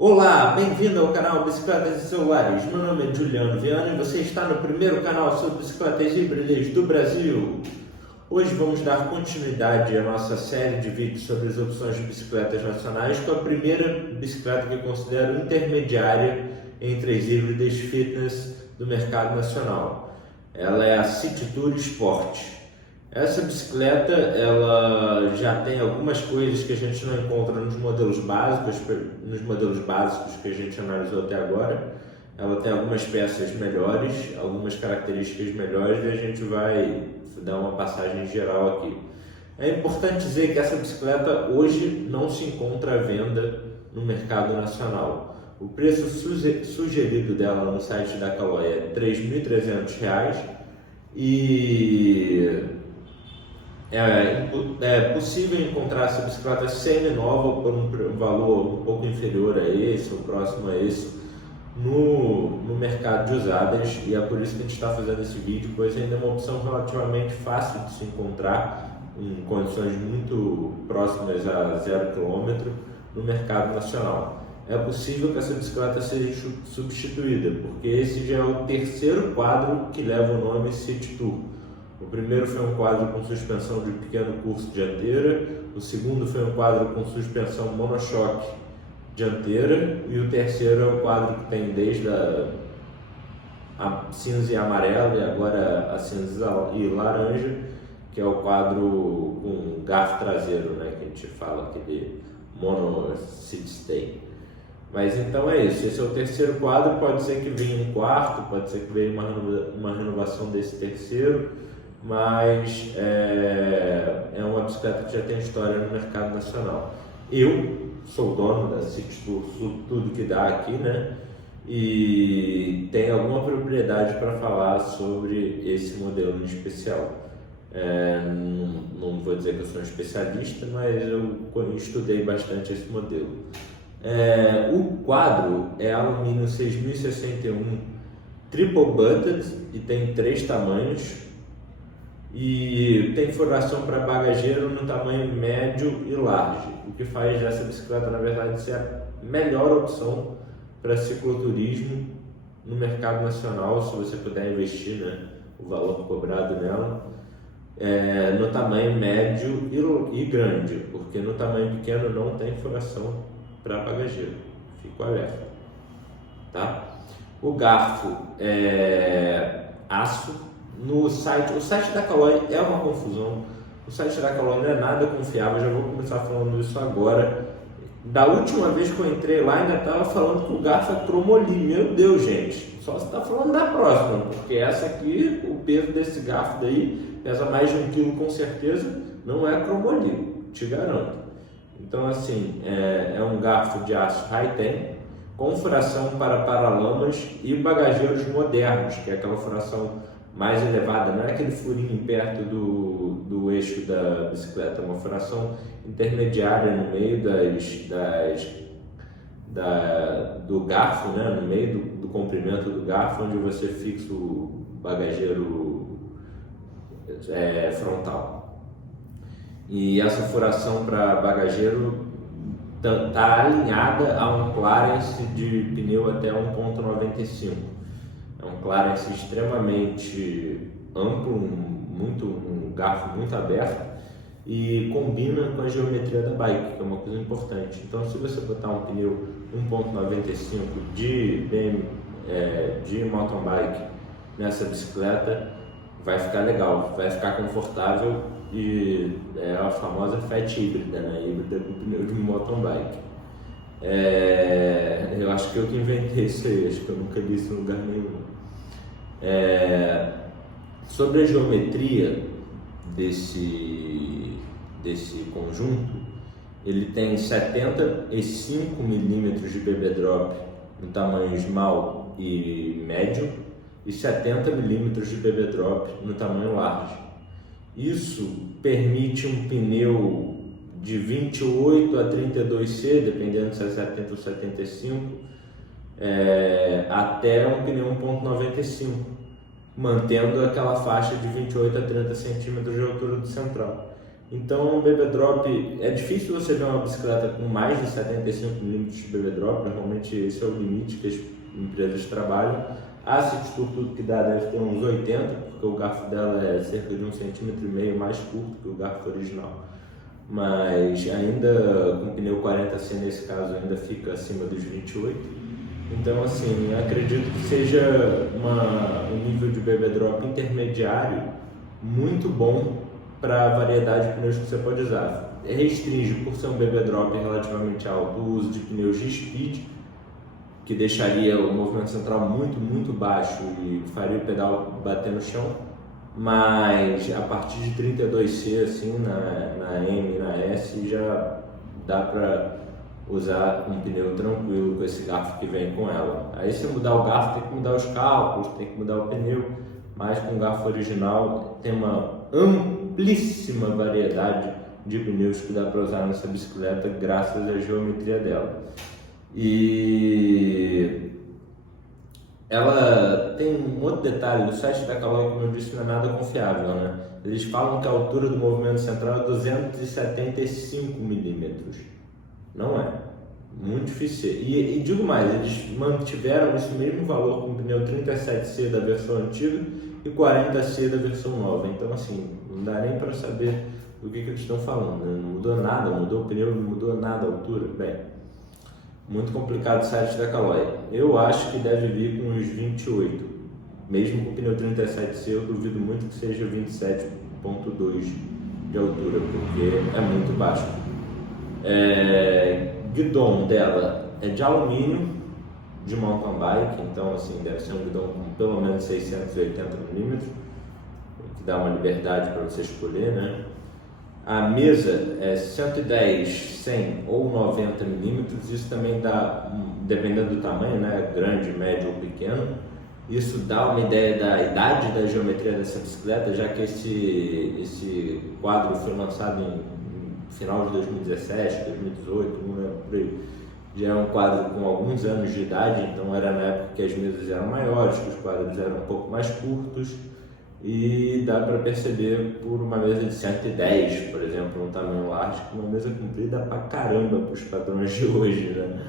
Olá, bem-vindo ao canal Bicicletas e Celulares. Meu nome é Juliano Viana e você está no primeiro canal sobre bicicletas híbridas do Brasil. Hoje vamos dar continuidade à nossa série de vídeos sobre as opções de bicicletas nacionais com a primeira bicicleta que eu considero intermediária entre as híbridas fitness do mercado nacional. Ela é a City Tour Sport. Essa bicicleta ela já tem algumas coisas que a gente não encontra nos modelos básicos que a gente analisou até agora. Ela tem algumas peças melhores, algumas características melhores e a gente vai dar uma passagem geral aqui. É importante dizer que essa bicicleta hoje não se encontra à venda no mercado nacional. O preço sugerido dela no site da Caloi é R$ 3.300 e é possível encontrar essa bicicleta semi-nova por um valor um pouco inferior a esse, ou próximo a esse, no mercado de usadas, e é por isso que a gente está fazendo esse vídeo, pois ainda é uma opção relativamente fácil de se encontrar em condições muito próximas a 0 km no mercado nacional. É possível que essa bicicleta seja substituída, porque esse já é o terceiro quadro que leva o nome City Tour. O primeiro foi um quadro com suspensão de pequeno curso dianteira, o segundo foi um quadro com suspensão monochoque dianteira e o terceiro é um quadro que tem desde a cinza e amarelo e agora a cinza e laranja, que é o quadro com garfo traseiro, né, que a gente fala aqui de mono seat stay. Mas então é isso, esse é o terceiro quadro, pode ser que venha um quarto, pode ser que venha uma renovação desse terceiro, mas é uma bicicleta que já tem história no mercado nacional. Eu sou dono da City Tour, tudo que dá aqui, né? E tenho alguma propriedade para falar sobre esse modelo em especial. Não vou dizer que eu sou um especialista, mas eu estudei bastante esse modelo. O quadro é alumínio 6061 triple butted e tem 3 tamanhos. E tem furação para bagageiro no tamanho médio e large, o que faz dessa bicicleta, na verdade, ser a melhor opção para cicloturismo no mercado nacional, se você puder investir, né, o valor cobrado nela, no tamanho médio e grande, porque no tamanho pequeno não tem furação para bagageiro, fico alerta, tá? O garfo é aço. O site da Caloi é uma confusão. O site da Caloi não é nada confiável. Já vou começar falando isso agora. Da última vez que eu entrei lá, ainda estava falando que o garfo é Chromoly. Meu Deus, gente, só você está falando da próxima, porque essa aqui, o peso desse garfo daí pesa mais de 1 kg com certeza. Não é Chromoly, te garanto. Então, assim, é um garfo de aço high-ten com furação para paralamas e bagageiros modernos, que é aquela furação mais elevada, não é aquele furinho perto do eixo da bicicleta, é uma furação intermediária no meio do garfo, né? No meio do comprimento do garfo, onde você fixa o bagageiro frontal. E essa furação para bagageiro está alinhada a um clearance de pneu até 1.95. É um clearance extremamente amplo, um garfo muito aberto e combina com a geometria da bike, que é uma coisa importante. Então, se você botar um pneu 1.95 de mountain bike nessa bicicleta, vai ficar legal, vai ficar confortável e é a famosa fat híbrida, né? Híbrida com pneu de mountain bike. Eu acho que eu que inventei isso aí, acho que eu nunca li isso em lugar nenhum. Sobre a geometria desse conjunto, ele tem 75 mm de BB drop no tamanho small e médio e 70 mm de BB drop no tamanho large. Isso permite um pneu de 28 a 32C, dependendo se é 70 ou 75, até um pneu 1.95, mantendo aquela faixa de 28 a 30 centímetros de altura do central. Então, o baby drop, é difícil você ver uma bicicleta com mais de 75 milímetros de baby drop, normalmente esse é o limite que as empresas trabalham. A City Tour, tudo que dá, deve ter uns 80, porque o garfo dela é cerca de 1,5 cm mais curto que o garfo original. Mas ainda com pneu 40C nesse caso ainda fica acima dos 28. Então assim, acredito que seja um nível de baby drop intermediário muito bom para a variedade de pneus que você pode usar. Restringe, por ser um baby drop relativamente alto, o uso de pneus de speed, que deixaria o movimento central muito baixo e faria o pedal bater no chão, mas a partir de 32C, assim, na M e na S, já dá para usar um pneu tranquilo com esse garfo que vem com ela. Aí se mudar o garfo tem que mudar os cálculos, tem que mudar o pneu, mas com o garfo original tem uma amplíssima variedade de pneus que dá para usar nessa bicicleta graças à geometria dela. E ela tem um outro detalhe, o site da Caloi, como eu disse, não é nada confiável, né? Eles falam que a altura do movimento central é 275 milímetros. Não é. Muito difícil. E digo mais, eles mantiveram esse mesmo valor com o pneu 37C da versão antiga e 40C da versão nova. Então assim, não dá nem para saber do que eles estão falando, né? Não mudou nada, mudou o pneu, não mudou nada a altura. Bem, muito complicado o site da Caloi. Eu acho que deve vir com uns 28. Mesmo com o pneu 37C, eu duvido muito que seja 27,2 de altura, porque é muito baixo. Guidão dela é de alumínio, de mountain bike, então assim, deve ser um guidão com pelo menos 680 mm, que dá uma liberdade para você escolher, né? A mesa é 110, 100 ou 90 mm, isso também dá, dependendo do tamanho, né? Grande, médio ou pequeno. Isso dá uma ideia da idade da geometria dessa bicicleta, já que esse quadro foi lançado em final de 2017, 2018, não lembro por aí. Já é um quadro com alguns anos de idade, então era na época que as mesas eram maiores, que os quadros eram um pouco mais curtos, e dá para perceber por uma mesa de 110, por exemplo, um tamanho large, que uma mesa comprida pra caramba para os padrões de hoje, né?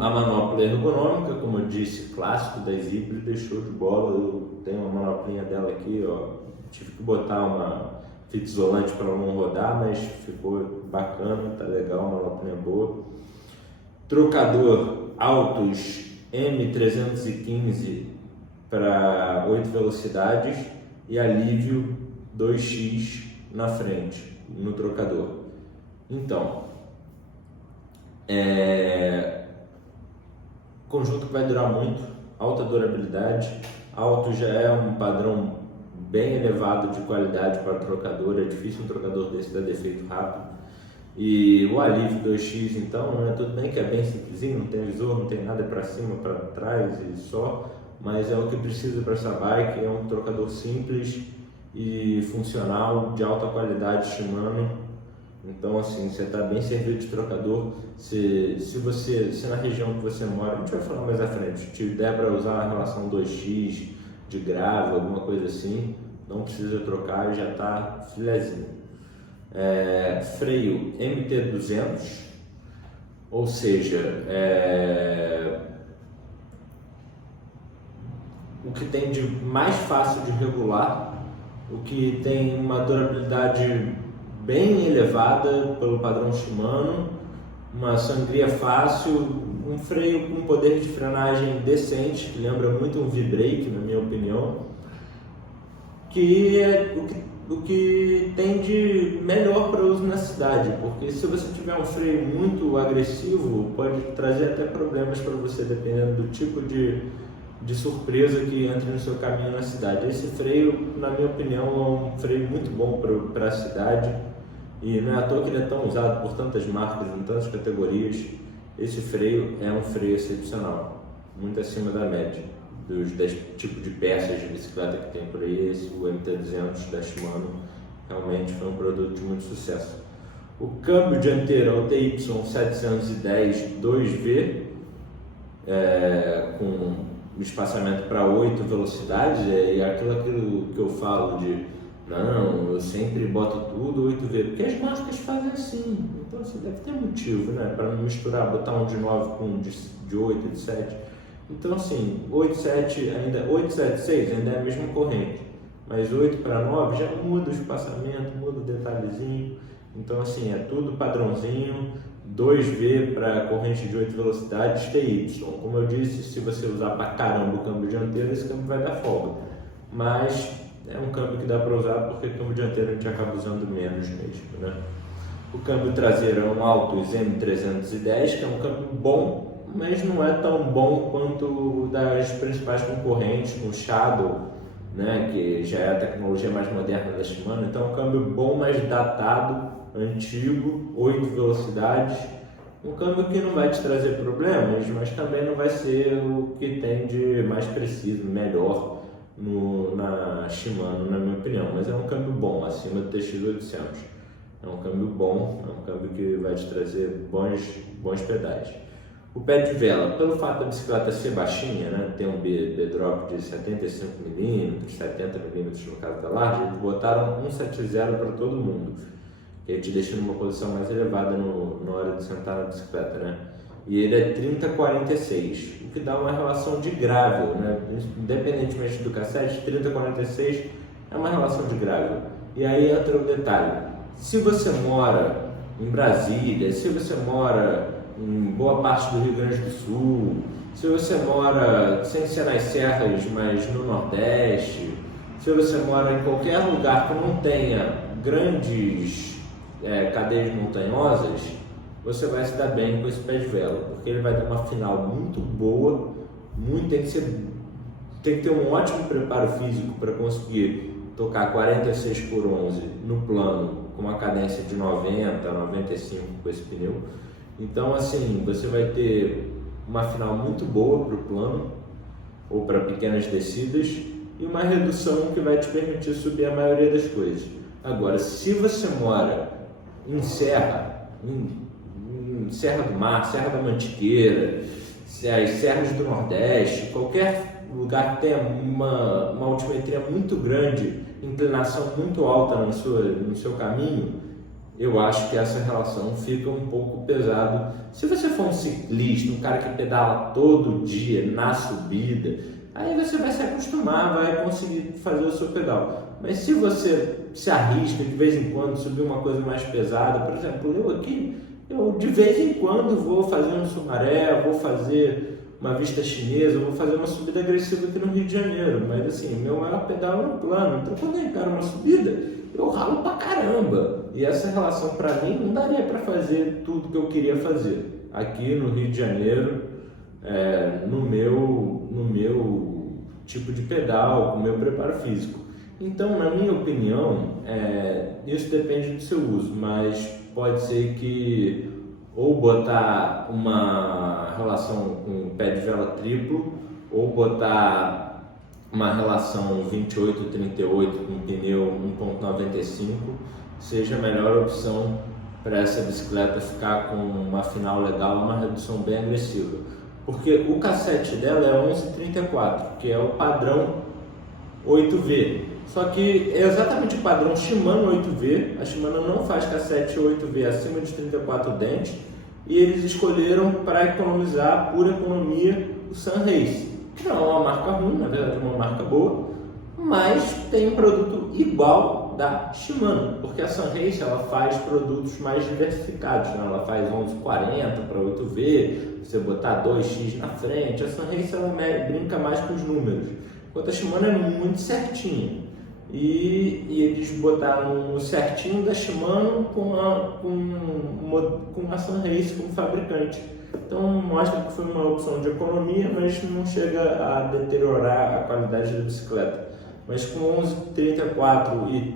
A manopla ergonômica, como eu disse, clássico das híbridas, show de bola. Eu tenho uma manoplinha dela aqui, ó. Tive que botar uma fita isolante para não rodar, mas ficou bacana, tá legal, uma manoplinha boa. Trocador Altus M315 para 8 velocidades e alívio 2x na frente, no trocador. Então, conjunto que vai durar muito, alta durabilidade. A Altus já é um padrão bem elevado de qualidade para o trocador, é difícil um trocador desse dar defeito rápido. E o alívio 2x, então, né, tudo bem que é bem simplesinho, não tem visor, não tem nada para cima, para trás e só, mas é o que precisa para essa bike. É um trocador simples e funcional, de alta qualidade Shimano. Então assim, você está bem servido de trocador. Se na região que você mora, a gente vai falar mais à frente, te der para usar a relação 2x de grave, alguma coisa assim, não precisa trocar, já está filezinho. Freio MT200, ou seja, o que tem de mais fácil de regular, o que tem uma durabilidade bem elevada pelo padrão Shimano, uma sangria fácil, um freio com poder de frenagem decente, que lembra muito um V-brake, na minha opinião, que é o que tem de melhor para uso na cidade, porque se você tiver um freio muito agressivo, pode trazer até problemas para você, dependendo do tipo de surpresa que entra no seu caminho na cidade. Esse freio, na minha opinião, é um freio muito bom para a cidade, e não é à toa que ele é tão usado por tantas marcas, em tantas categorias. Esse freio é um freio excepcional, muito acima da média dos tipos de peças de bicicleta que tem por aí. O MT200 da Shimano realmente foi um produto de muito sucesso. O câmbio dianteiro é o TY710 2V, com espaçamento para 8 velocidades, e aquilo que eu falo de não, eu sempre boto tudo 8V, porque as marcas fazem assim, então assim, deve ter motivo, né, para não misturar, botar um de 9 com um de 8, de 7. Então assim, 8, 7, ainda, 8, 7, 6 ainda é a mesma corrente, mas 8 para 9 já muda o espaçamento, muda o detalhezinho, então assim, é tudo padrãozinho, 2V para corrente de 8 velocidades, TY. Como eu disse, se você usar para caramba o câmbio dianteiro, esse câmbio vai dar folga, mas é um câmbio que dá para usar porque o câmbio dianteiro a gente acaba usando menos mesmo, né? O câmbio traseiro é um Altus M310, que é um câmbio bom, mas não é tão bom quanto o das principais concorrentes, com o Shadow, né, que já é a tecnologia mais moderna da Shimano. Então é um câmbio bom, mas datado, antigo, 8 velocidades. Um câmbio que não vai te trazer problemas, mas também não vai ser o que tem de mais preciso, melhor na Shimano, na minha opinião. Mas é um câmbio bom, acima do TX800. É um câmbio bom, é um câmbio que vai te trazer bons pedais. O pé de vela, pelo fato da bicicleta ser baixinha, né, ter um B-drop de 75mm, 70mm no caso da larga, eles botaram 170 para todo mundo, que aí te deixa numa posição mais elevada na hora de sentar na bicicleta, né? E ele é 30-46, o que dá uma relação de gravel, né? Independentemente do cassete, 30-46 é uma relação de gravel. E aí entra o detalhe, se você mora em Brasília, se você mora em boa parte do Rio Grande do Sul, se você mora sem ser nas serras, mas no Nordeste, se você mora em qualquer lugar que não tenha grandes cadeias montanhosas, você vai se dar bem com esse pé de vela, porque ele vai dar uma final muito boa, tem que ter um ótimo preparo físico para conseguir tocar 46 por 11 no plano com uma cadência de 90 a 95 com esse pneu. Então assim, você vai ter uma final muito boa para o plano ou para pequenas descidas e uma redução que vai te permitir subir a maioria das coisas. Agora, se você mora em serra, em Serra do Mar, Serra da Mantiqueira, as serras do Nordeste, qualquer lugar que tenha uma altimetria muito grande, inclinação muito alta no seu caminho, eu acho que essa relação fica um pouco pesado. Se você for um ciclista, um cara que pedala todo dia na subida, aí você vai se acostumar, vai conseguir fazer o seu pedal. Mas se você se arrisca de vez em quando subir uma coisa mais pesada, por exemplo, eu de vez em quando vou fazer um Sumaré, vou fazer uma vista chinesa, vou fazer uma subida agressiva aqui no Rio de Janeiro, mas assim, meu maior pedal é no plano, então quando eu encaro uma subida, eu ralo pra caramba, e essa relação pra mim não daria pra fazer tudo que eu queria fazer aqui no Rio de Janeiro, no meu tipo de pedal, com o meu preparo físico. Então, na minha opinião, isso depende do seu uso, mas pode ser que ou botar uma relação com pé de vela triplo, ou botar uma relação 28-38 com pneu 1.95 seja a melhor opção para essa bicicleta ficar com uma final legal, uma redução bem agressiva. Porque o cassete dela é 1134, que é o padrão 8V. Só que é exatamente o padrão Shimano 8V. A Shimano não faz cassete 8V acima de 34 dentes. E eles escolheram para economizar, por economia, o Sunrace. Que não é uma marca ruim, na verdade é uma marca boa, mas tem um produto igual da Shimano. Porque a Sunrace ela faz produtos mais diversificados, né? Ela faz 1140 para 8V, você botar 2x na frente. A Sunrace ela brinca mais com os números, enquanto a Shimano é muito certinha. E eles botaram o certinho da Shimano com a Sunrace como fabricante. Então mostra que foi uma opção de economia, mas não chega a deteriorar a qualidade da bicicleta. Mas com 11,34 e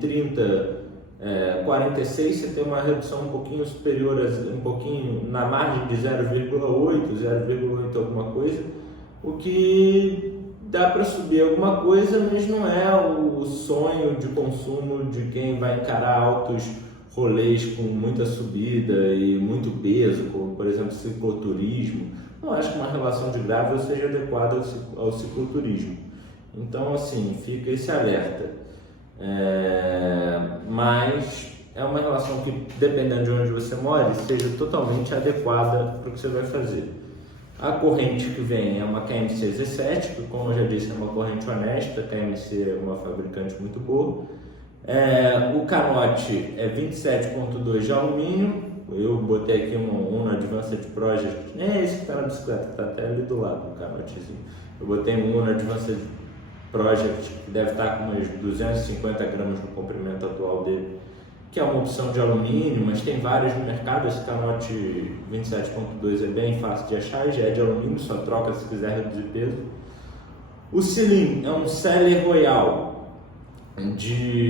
30,46 você tem uma redução um pouquinho superior, um pouquinho na margem de 0,8 alguma coisa, o que dá para subir alguma coisa, mas não é o sonho de consumo de quem vai encarar altos rolês com muita subida e muito peso, como por exemplo cicloturismo. Não acho que uma relação de gravel seja adequada ao cicloturismo. Então assim, fica esse alerta. Mas é uma relação que, dependendo de onde você mora, seja totalmente adequada para o que você vai fazer. A corrente que vem é uma KMC Z7, que, como eu já disse, é uma corrente honesta. A KMC é uma fabricante muito boa. O canote é 27.2 de alumínio. Eu botei aqui um Uno Advanced Project. Esse que está na bicicleta, que está até ali do lado do canotezinho. Eu botei um Uno Advanced Project, que deve estar com umas 250 gramas no comprimento atual dele, que é uma opção de alumínio, mas tem várias no mercado. Esse canote 27.2 é bem fácil de achar, já é de alumínio, só troca se quiser reduzir peso. O Selim é um Seller Royal de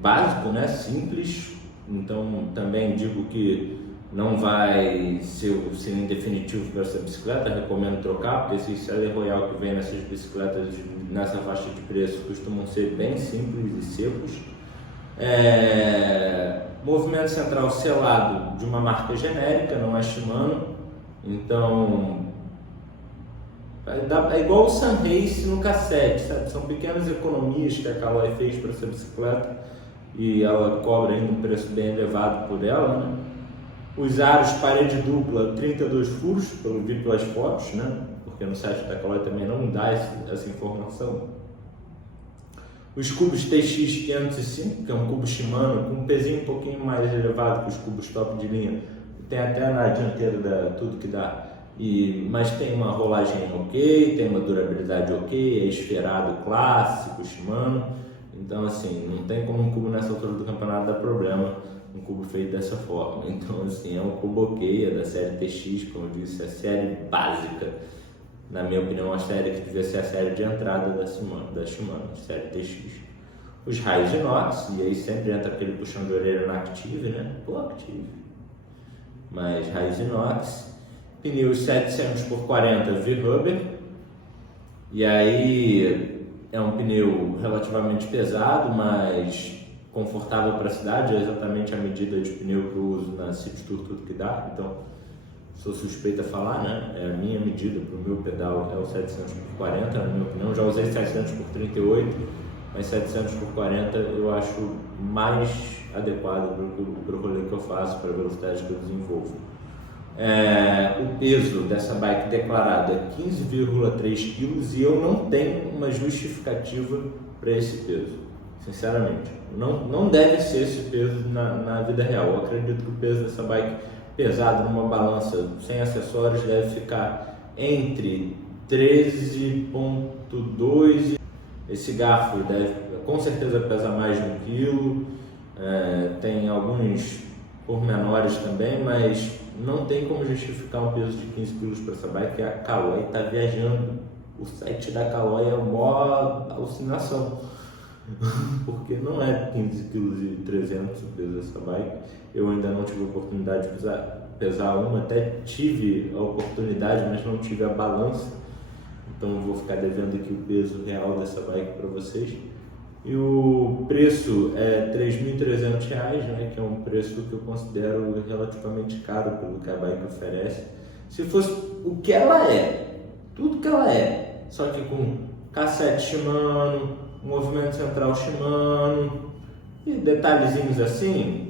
básico, né? Simples, então também digo que não vai ser o Selim definitivo para essa bicicleta, recomendo trocar, porque esse Seller Royal que vem nessas bicicletas nessa faixa de preço costumam ser bem simples e secos. Movimento central selado de uma marca genérica, não é Shimano, então é igual o Sun Race no cassete, sabe? São pequenas economias que a Caloi fez para essa bicicleta e ela cobra ainda um preço bem elevado por ela, né? Os aros parede dupla, 32 furos, pelo vi pelas fotos, né? Porque no site da Caloi também não dá essa informação. Os cubos TX505, que é um cubo Shimano, com um pezinho um pouquinho mais elevado que os cubos top de linha. Tem até na dianteira tudo que dá. Mas tem uma rolagem ok, tem uma durabilidade ok, é esferado clássico Shimano. Então assim, não tem como um cubo nessa altura do campeonato dar problema, um cubo feito dessa forma. Então assim, é um cubo ok, é da série TX, como eu disse, é a série básica. Na minha opinião, a série que devia ser a série de entrada da Shimano, série TX. Os raios de inox, e aí sempre entra aquele puxão de orelha na Active, né? Pô, Active. Mas raios de inox. Pneus 700x40 V-Rubber. E aí é um pneu relativamente pesado, mas confortável para a cidade. É exatamente a medida de pneu que eu uso na City Tour, tudo que dá. Então, sou suspeito a falar, né? É a minha medida para o meu pedal, é o 700x40, na minha opinião. Já usei 700x38, mas 700x40 eu acho mais adequado para o rolê que eu faço, para a velocidade que eu desenvolvo. O peso dessa bike declarado é 15,3 kg e eu não tenho uma justificativa para esse peso, sinceramente. Não deve ser esse peso na vida real. Eu acredito que o peso dessa bike pesado numa balança sem acessórios deve ficar entre 13,2 e esse garfo deve com certeza pesar mais de 1 kg. Tem alguns pormenores também, mas não tem como justificar um peso de 15 kg para essa bike. A Caloi está viajando. O site da Caloi é uma alucinação, porque não é 15,3 kg o peso dessa bike. Eu ainda não tive a oportunidade de pesar uma, até tive a oportunidade, mas não tive a balança, então eu vou ficar devendo aqui o peso real dessa bike para vocês. E o preço é R$ 3.300, né, que é um preço que eu considero relativamente caro pelo que a bike oferece. Se fosse o que ela é, tudo que ela é, só que com cassete Shimano, movimento central Shimano e detalhezinhos assim,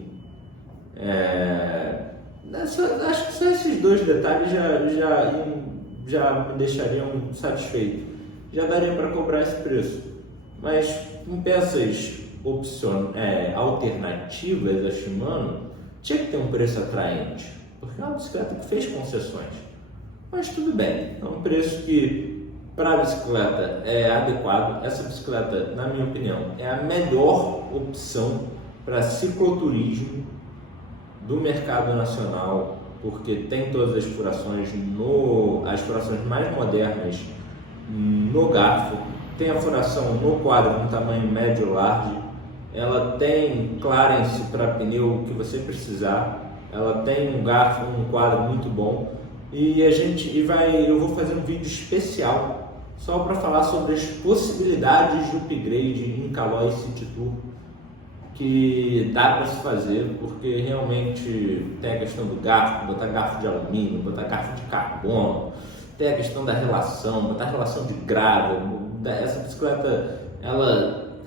acho que só esses dois detalhes já me deixariam satisfeito. Já daria para cobrar esse preço. Mas com peças alternativas da Shimano, tinha que ter um preço atraente, porque é uma bicicleta que fez concessões. Mas tudo bem, é um preço que para a bicicleta é adequado. Essa bicicleta, na minha opinião, é a melhor opção para cicloturismo do mercado nacional, porque tem todas as furações, as furações mais modernas no garfo, tem a furação no quadro no tamanho médio large, ela tem clearance para pneu que você precisar, ela tem um garfo, um quadro muito bom, e eu vou fazer um vídeo especial só para falar sobre as possibilidades de upgrade em Caloi City Tour que dá para se fazer, porque realmente tem a questão do garfo, botar garfo de alumínio, botar garfo de carbono, tem a questão da relação, botar relação de grava. Essa bicicleta, ela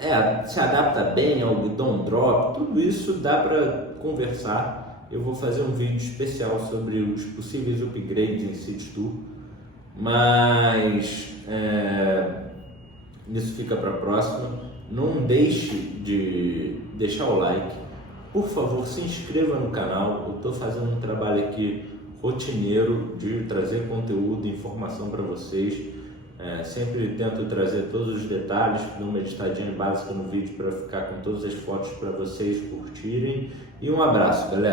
se adapta bem ao botão drop, tudo isso dá para conversar. Eu vou fazer um vídeo especial sobre os possíveis upgrades em City Tour, mas isso fica para a próxima. Não deixe de deixar o like, por favor, se inscreva no canal. Eu estou fazendo um trabalho aqui rotineiro de trazer conteúdo e informação para vocês. Sempre tento trazer todos os detalhes, dou uma editadinha básica no vídeo para ficar com todas as fotos para vocês curtirem. E um abraço, galera!